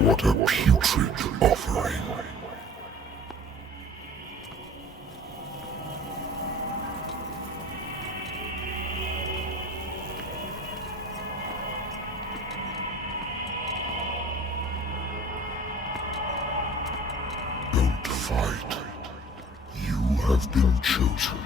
What a putrid offering. Don't fight. You have been chosen.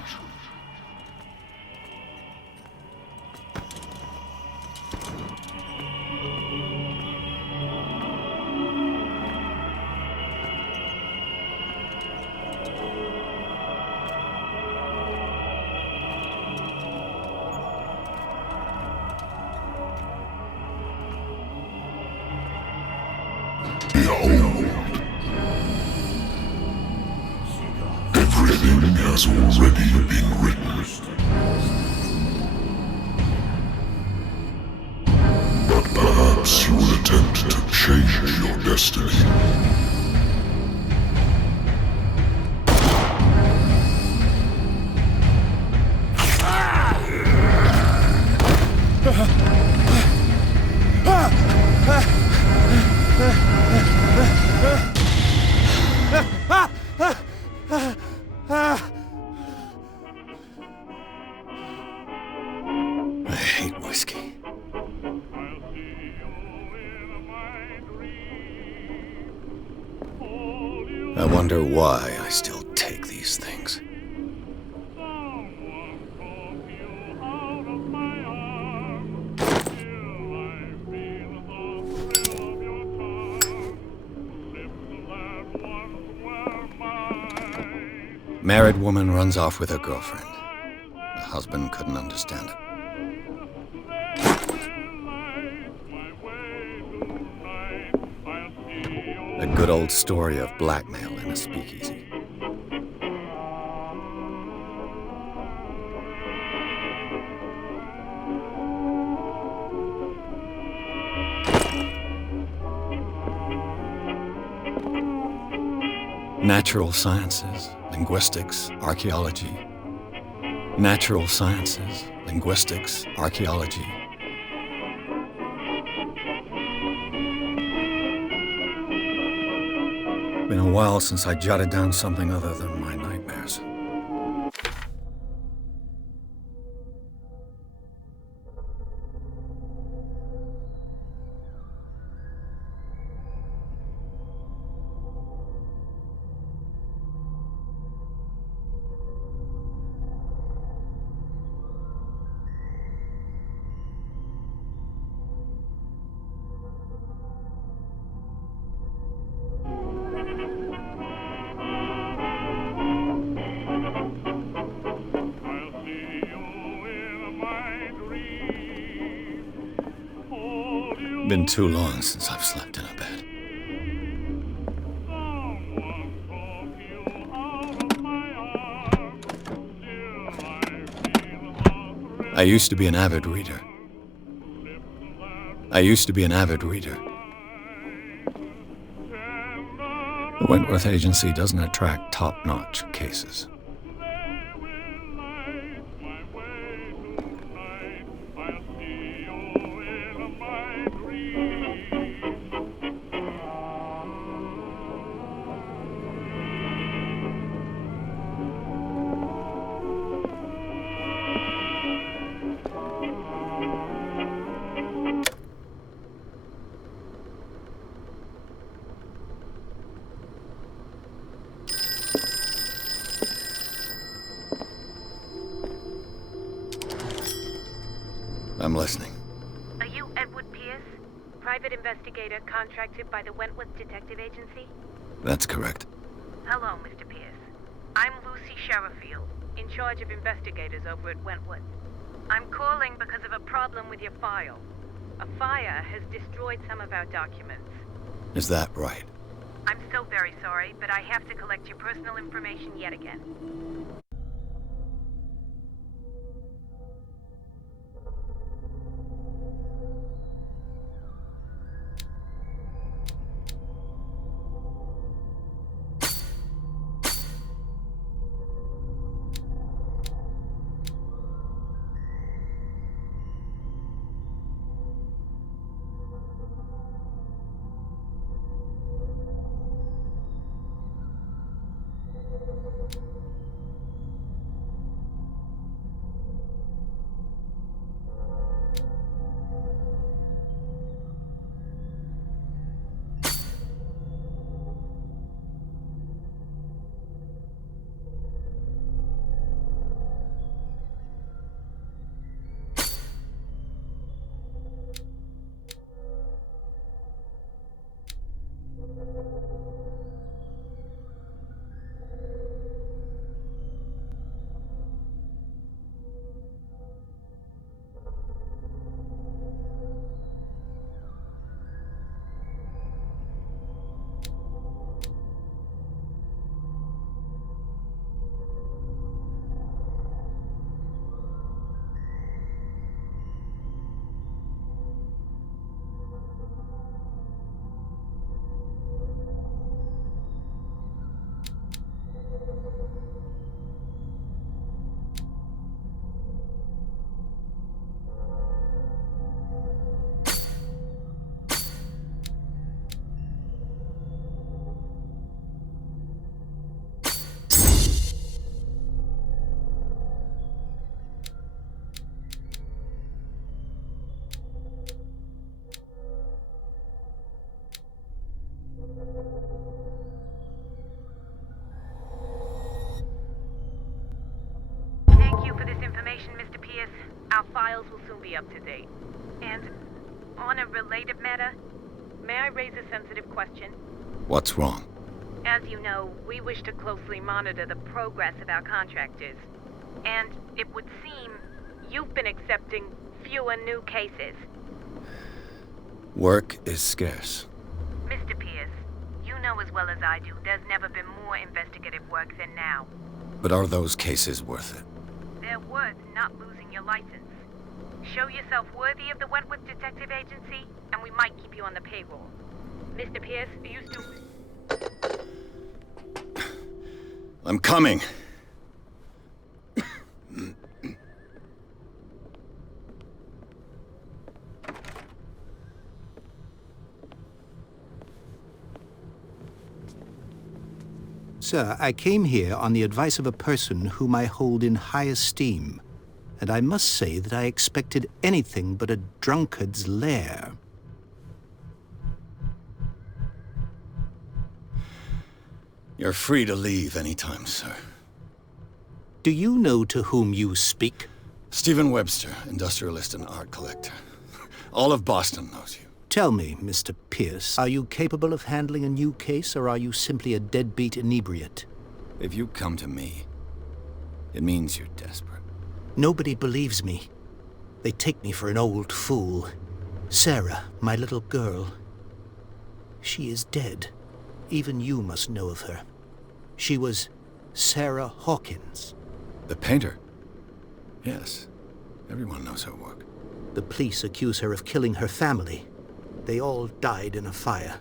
Behold. Everything has already been written. But perhaps you will attempt to change your destiny. I hate whiskey. I wonder why I still take these things. Married woman runs off with her girlfriend. The husband couldn't understand it. A good old story of blackmail in a speakeasy. Natural sciences, linguistics, archaeology. Natural sciences, linguistics, archaeology. Been a while since I jotted down something other than my nightmares. Been too long since I've slept in a bed. I used to be an avid reader. The Wentworth Agency doesn't attract top-notch cases. I'm listening. Are you Edward Pierce, private investigator contracted by the Wentworth Detective Agency? That's correct. Hello, Mr. Pierce. I'm Lucy Sherifield, in charge of investigators over at Wentworth. I'm calling because of a problem with your file. A fire has destroyed some of our documents. Is that right? I'm so very sorry, but I have to collect your personal information yet again. be up to date. And on a related matter, may I raise a sensitive question? What's wrong? As you know, we wish to closely monitor the progress of our contractors. And it would seem you've been accepting fewer new cases. Work is scarce. Mr. Pierce, you know as well as I do, there's never been more investigative work than now. But are those cases worth it? They're worth not losing your license. Show yourself worthy of the Wentworth Detective Agency, and we might keep you on the payroll. Mr. Pierce, are you still... I'm coming. Sir, I came here on the advice of a person whom I hold in high esteem, and I must say that I expected anything but a drunkard's lair. You're free to leave anytime, sir. Do you know to whom you speak? Stephen Webster, industrialist and art collector. All of Boston knows you. Tell me, Mr. Pierce, are you capable of handling a new case, or are you simply a deadbeat inebriate? If you come to me, it means you're desperate. Nobody believes me. They take me for an old fool. Sarah, my little girl, she is dead. Even you must know of her. She was Sarah Hawkins. The painter? Yes. Everyone knows her work. The police accuse her of killing her family. They all died in a fire.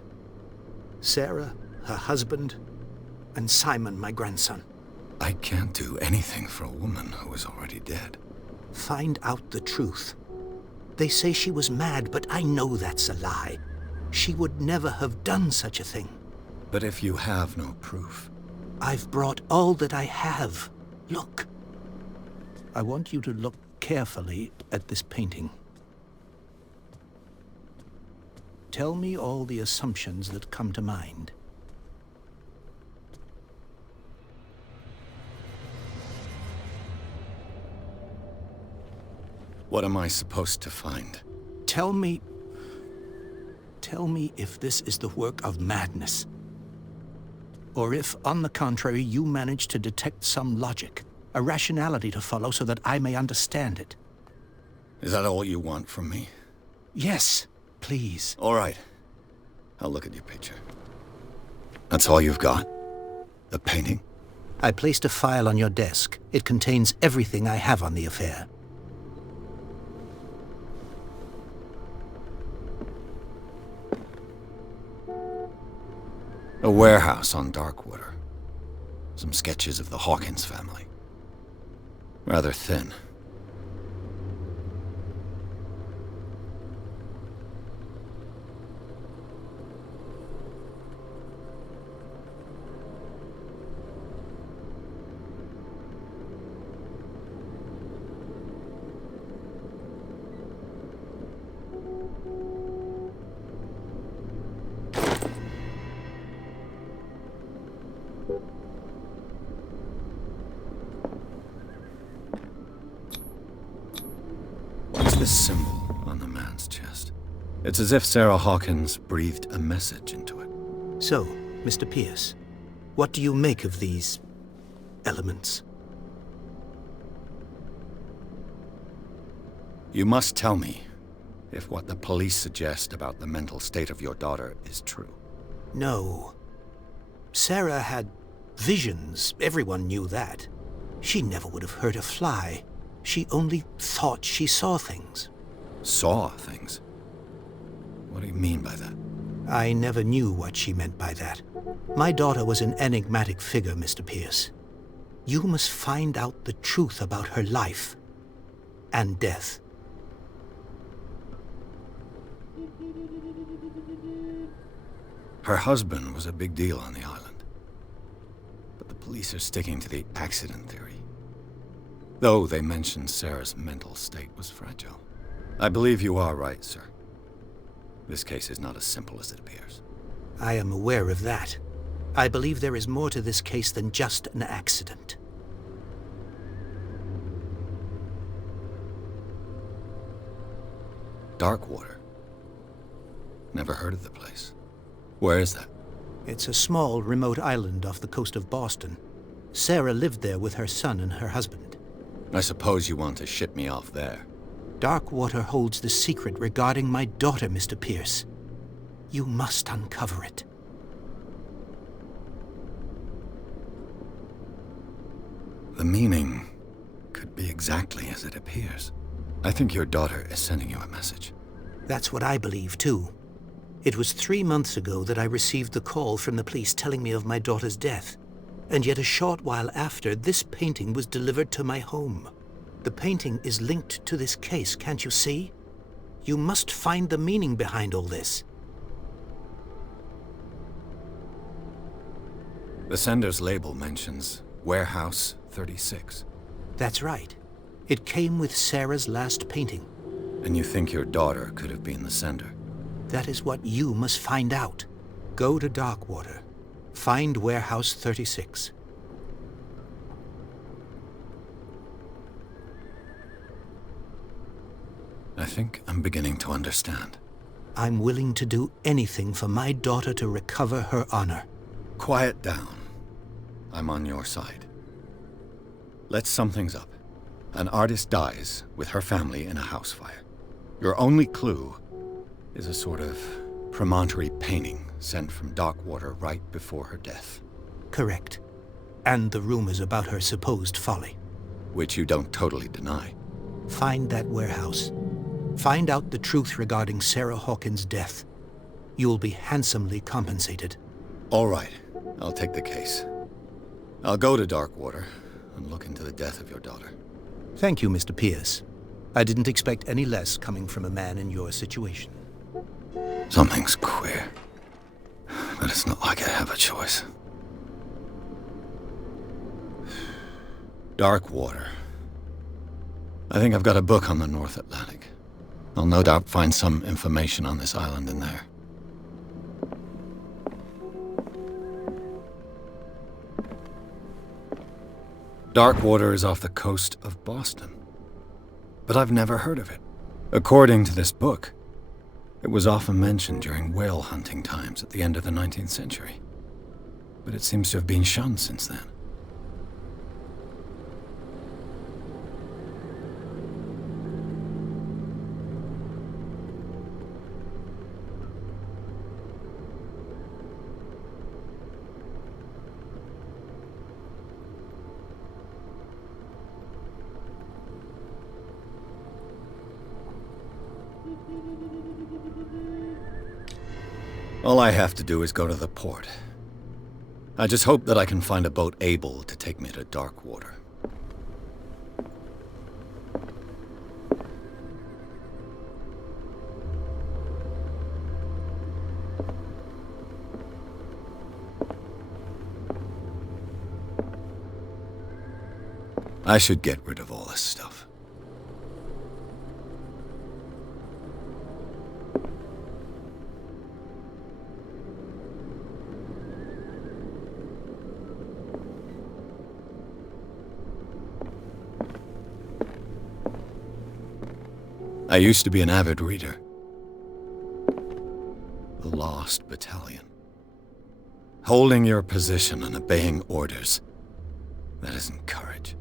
Sarah, her husband, and Simon, my grandson. I can't do anything for a woman who is already dead. Find out the truth. They say she was mad, but I know that's a lie. She would never have done such a thing. But if you have no proof... I've brought all that I have. Look. I want you to look carefully at this painting. Tell me all the assumptions that come to mind. What am I supposed to find? Tell me if this is the work of madness. Or if, on the contrary, you manage to detect some logic, a rationality to follow so that I may understand it. Is that all you want from me? Yes, please. All right. I'll look at your picture. That's all you've got? The painting? I placed a file on your desk. It contains everything I have on the affair. A warehouse on Darkwater. Some sketches of the Hawkins family. Rather thin. What's this symbol on the man's chest? It's as if Sarah Hawkins breathed a message into it. So, Mr. Pierce, what do you make of these elements? You must tell me if what the police suggest about the mental state of your daughter is true. No. Sarah had visions. Everyone knew that. She never would have hurt a fly. She only thought she saw things. Saw things? What do you mean by that? I never knew what she meant by that. My daughter was an enigmatic figure, Mr. Pierce. You must find out the truth about her life and death. Her husband was a big deal on the island. But the police are sticking to the accident theory. Though they mentioned Sarah's mental state was fragile. I believe you are right, sir. This case is not as simple as it appears. I am aware of that. I believe there is more to this case than just an accident. Darkwater. Never heard of the place. Where is that? It's a small, remote island off the coast of Boston. Sarah lived there with her son and her husband. I suppose you want to ship me off there. Darkwater holds the secret regarding my daughter, Mr. Pierce. You must uncover it. The meaning could be exactly as it appears. I think your daughter is sending you a message. That's what I believe, too. It was 3 months ago that I received the call from the police telling me of my daughter's death. And yet a short while after, this painting was delivered to my home. The painting is linked to this case, can't you see? You must find the meaning behind all this. The sender's label mentions Warehouse 36. That's right. It came with Sarah's last painting. And you think your daughter could have been the sender? That is what you must find out. Go to Darkwater. Find Warehouse 36. I think I'm beginning to understand. I'm willing to do anything for my daughter to recover her honor. Quiet down. I'm on your side. Let's sum things up. An artist dies with her family in a house fire. Your only clue is a sort of promontory painting sent from Darkwater right before her death. Correct. And the rumors about her supposed folly. Which you don't totally deny. Find that warehouse. Find out the truth regarding Sarah Hawkins' death. You'll be handsomely compensated. All right. I'll take the case. I'll go to Darkwater and look into the death of your daughter. Thank you, Mr. Pierce. I didn't expect any less coming from a man in your situation. Something's queer. But it's not like I have a choice. Darkwater. I think I've got a book on the North Atlantic. I'll no doubt find some information on this island in there. Darkwater is off the coast of Boston. But I've never heard of it. According to this book, it was often mentioned during whale hunting times at the end of the 19th century. But it seems to have been shunned since then. All I have to do is go to the port. I just hope that I can find a boat able to take me to Darkwater. I should get rid of all this stuff. I used to be an avid reader. The Lost Battalion. Holding your position and obeying orders. That isn't courage.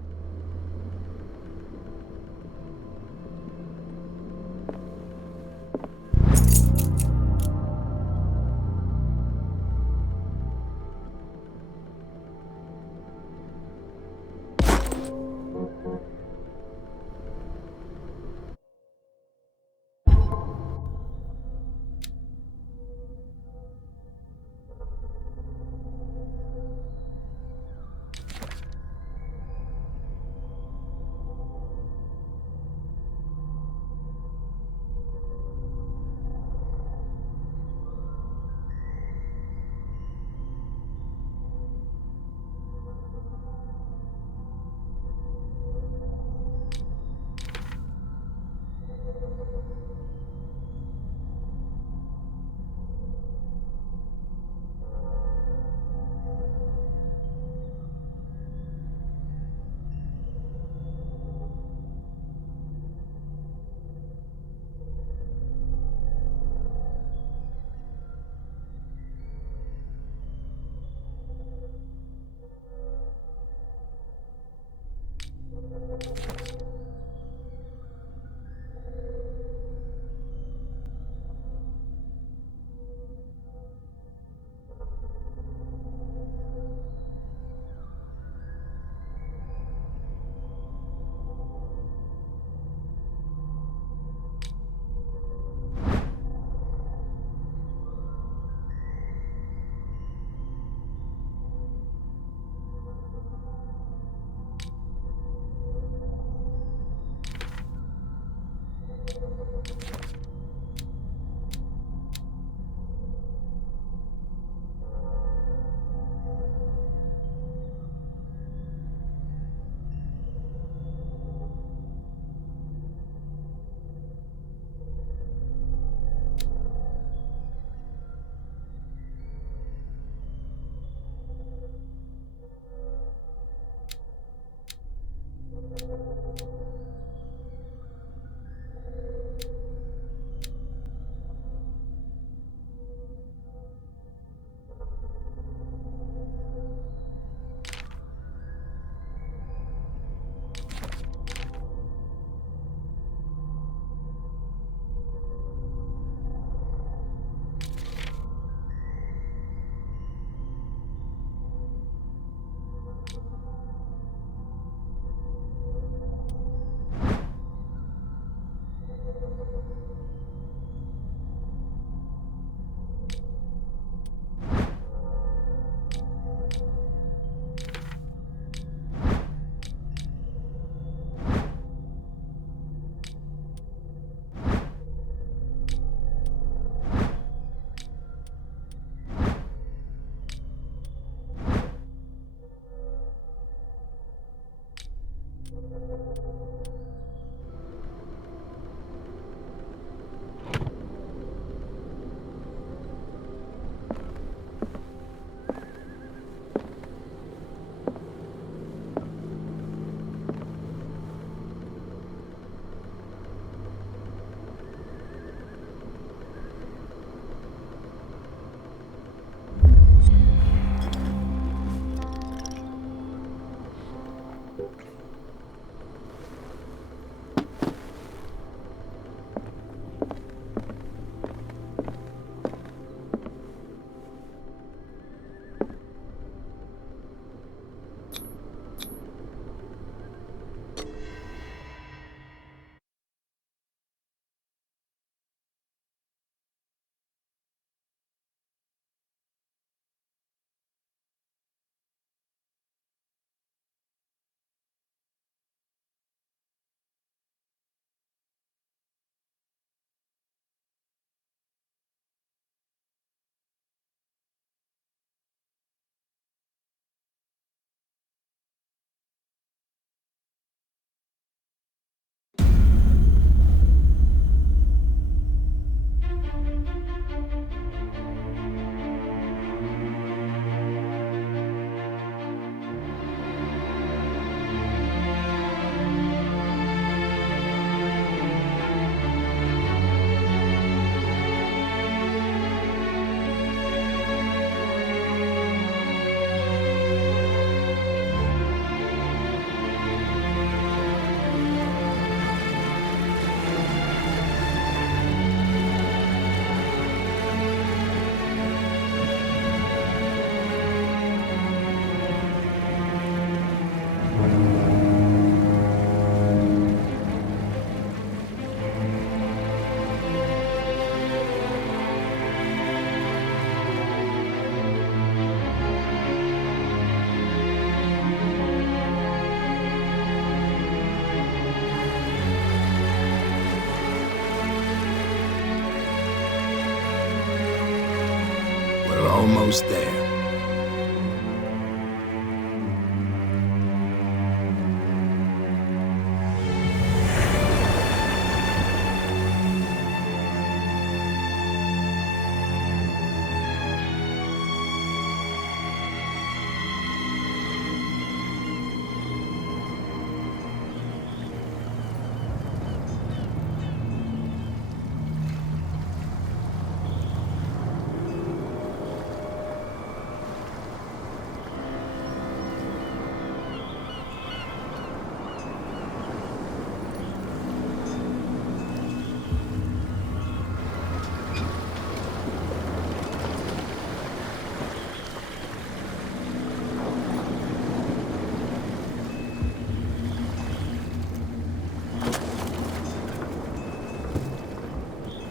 We're almost there.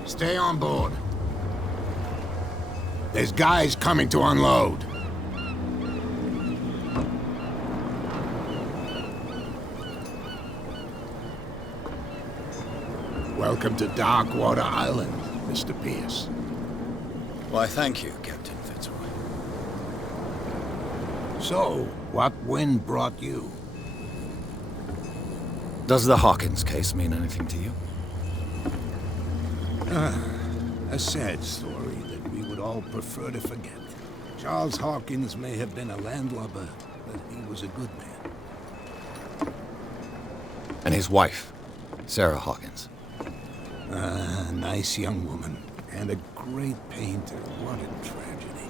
Stay on board. There's guys coming to unload. Welcome to Darkwater Island, Mr. Pierce. Why, thank you, Captain Fitzroy. So, what wind brought you? Does the Hawkins case mean anything to you? A sad story that we would all prefer to forget. Charles Hawkins may have been a landlubber, but he was a good man. And his wife, Sarah Hawkins. A nice young woman, and a great painter. What a tragedy.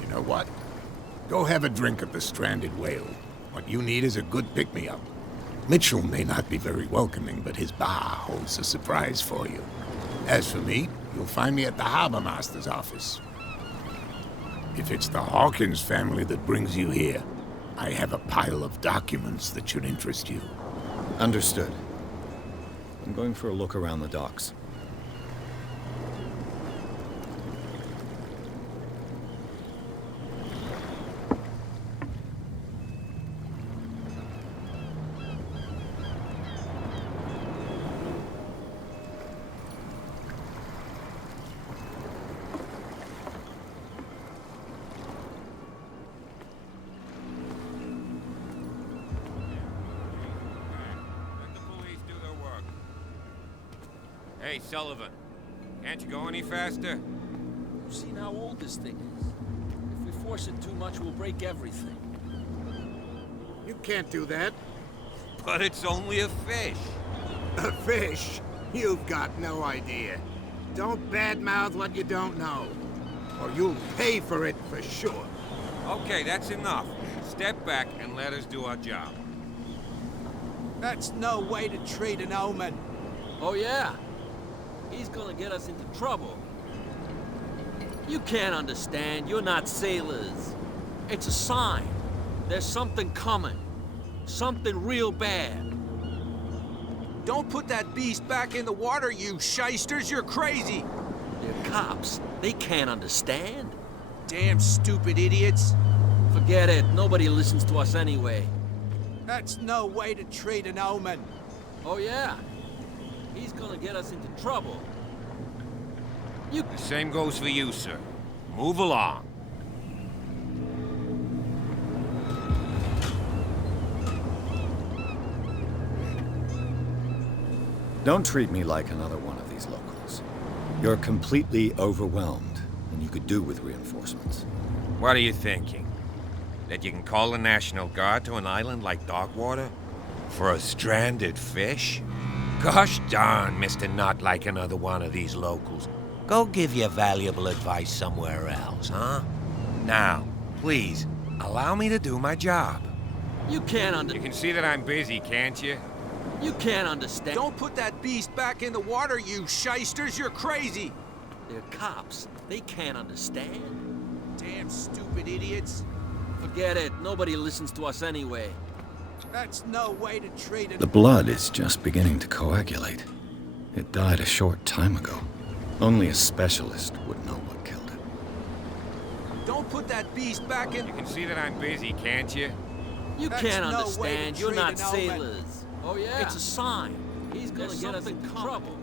You know what? Go have a drink at the Stranded Whale. What you need is a good pick-me-up. Mitchell may not be very welcoming, but his bar holds a surprise for you. As for me, you'll find me at the Harbor Master's office. If it's the Hawkins family that brings you here, I have a pile of documents that should interest you. Understood. I'm going for a look around the docks. Hey, Sullivan. Can't you go any faster? You've seen how old this thing is. If we force it too much, we'll break everything. You can't do that. But it's only a fish. A fish? You've got no idea. Don't badmouth what you don't know, or you'll pay for it for sure. Okay, that's enough. Step back and let us do our job. That's no way to treat an omen. Oh, yeah? He's gonna get us into trouble. You can't understand. You're not sailors. It's a sign. There's something coming. Something real bad. Don't put that beast back in the water, you shysters! You're crazy! They're cops. They can't understand. Damn stupid idiots! Forget it. Nobody listens to us anyway. That's no way to treat an omen. Oh, yeah? He's gonna get us into trouble. The same goes for you, sir. Move along. Don't treat me like another one of these locals. You're completely overwhelmed, and you could do with reinforcements. What are you thinking? That you can call the National Guard to an island like Darkwater? For a stranded fish? Gosh darn, Mr. Not Like Another One of these locals. Go give your valuable advice somewhere else, huh? Now, please, allow me to do my job. You can't You can see that I'm busy, can't you? You can't understand. Don't put that beast back in the water, you shysters! You're crazy! They're cops. They can't understand. Damn stupid idiots! Forget it. Nobody listens to us anyway. That's no way to treat it. The blood is just beginning to coagulate. It died a short time ago. Only a specialist would know what killed it. Don't put that beast back in. You can see that I'm busy, can't you? You That's can't no way to understand. You're treat not an old man. sailors. Oh, yeah? It's a sign. He's gonna get us in trouble.